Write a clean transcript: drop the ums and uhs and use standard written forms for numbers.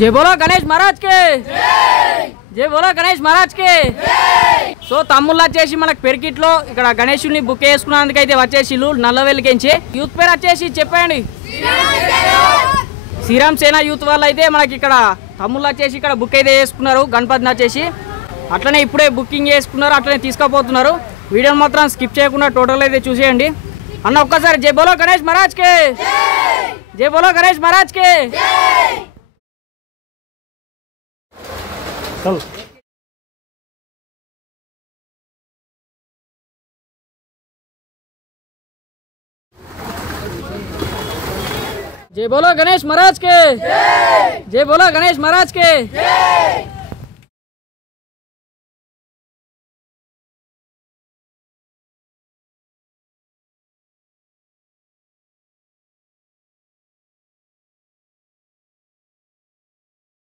जय बोलो गणेश महाराज के जय बोलो गणेश महाराज के సో తమ్ముళ్ళు వచ్చేసి మనకు పెరికిట్లో ఇక్కడ గణేశుని బుక్ చేసుకున్నందుకైతే వచ్చేసిళ్ళు నల్లవెల్లికించి యూత్ పేరు వచ్చేసి చెప్పండి శ్రీరామ్ సేన యూత్ వాళ్ళు అయితే మనకి ఇక్కడ తమ్ముళ్ళు వచ్చేసి ఇక్కడ బుక్ అయితే చేసుకున్నారు గణపతిని వచ్చేసి అట్లనే ఇప్పుడే బుకింగ్ చేసుకున్నారు అట్లనే తీసుకుపోతున్నారు వీడియోని మాత్రం స్కిప్ చేయకుండా టోటల్ అయితే చూసేయండి అన్న ఒక్కసారి జై బోలో గణేష్ మహారాజ్ కే జై బోలో గణేష్ మహారాజ్ కే जय बोलो गणेश महाराज के जय बोलो गणेश महाराज के